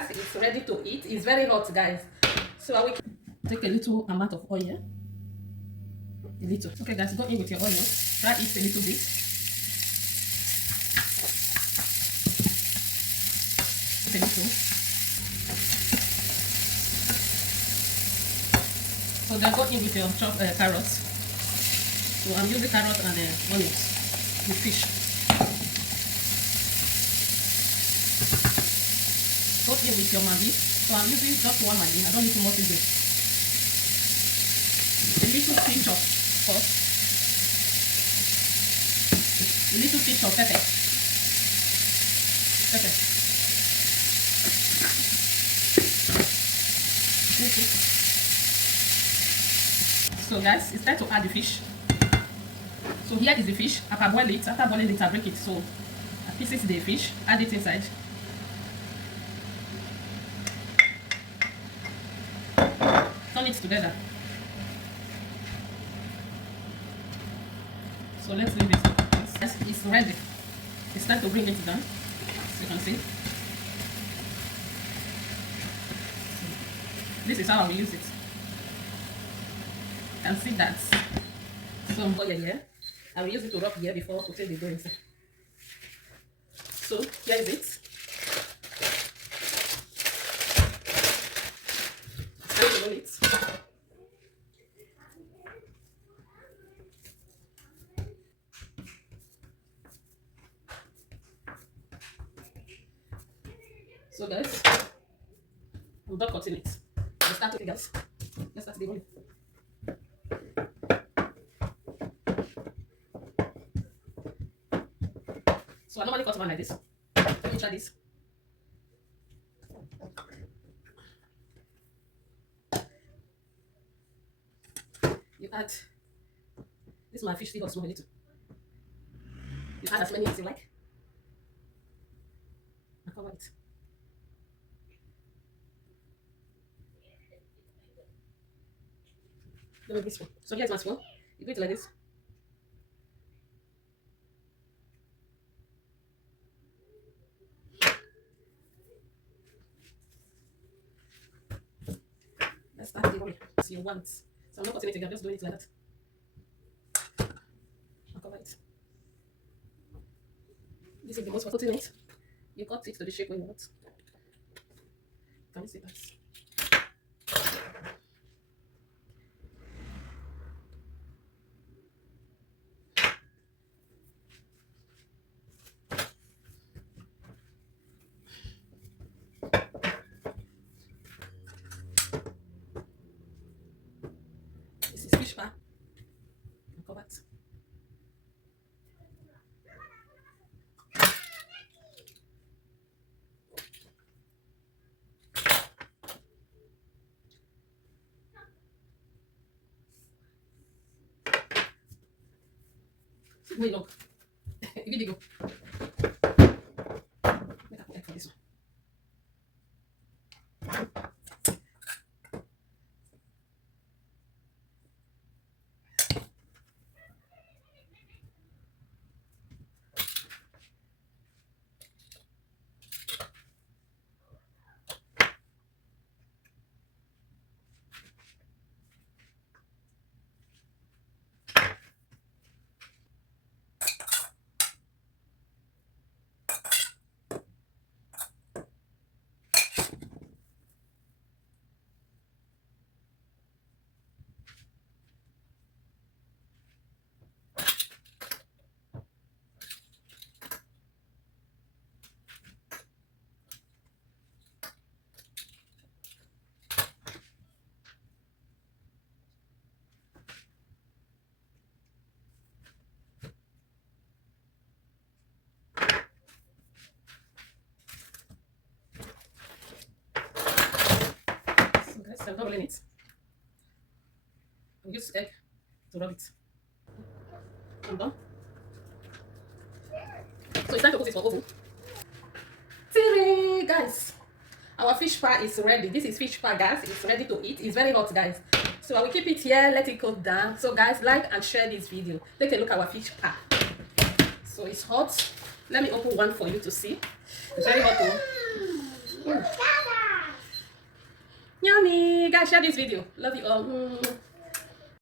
gas. It's ready to eat. It's very hot, guys. So I will take a little amount of oil. A little. Okay, guys, go in with your onion. Fry it a little bit. A little. So then go in with your chopped carrots. So I'm using carrots and onions with fish. Go in with your Maggi. So I'm using just one Maggi. I don't need too much in it. A little pinch of salt. A little pinch of pepper. So guys, it's time to add the fish. So here is the fish. After boiling it, I break it. So I pieces the fish, add it inside. Turn it together. So let's leave it. It's ready. It's time to bring it down. As you can see. This is how I will use it. You can see that some oil here. I will use it to rub here before putting the dough inside. So here is it. It's time to roll it. So guys, I'm done cutting it. Let's start with it, guys. Let's start the rolling. So I normally cut one like this. Let me try this. You add this is my fish still small little. You add as many as you like. And cover it. Let me this one. So here's my spoon. You do it like this. Let's start the roll as you want. So I'm not cutting it again, I'm just doing it like that. I'll cover it. This is the most for putting it. You cut it to the shape where you want. Can you see that? This is fish pie. I'll cover it. Wait, look. Here you go. Make a put egg for this one. So I'm not rolling it. I'll use egg to rub it. I'm done. So it's time to put it for oven. Tere, guys. Our fish pie is ready. This is fish pie, guys. It's ready to eat. It's very hot, guys. So I will keep it here, let it cool down. So guys, like and share this video. Take a look at our fish pie. So it's hot. Let me open one for you to see. It's very hot. Oh. guys, share this video. Love you all.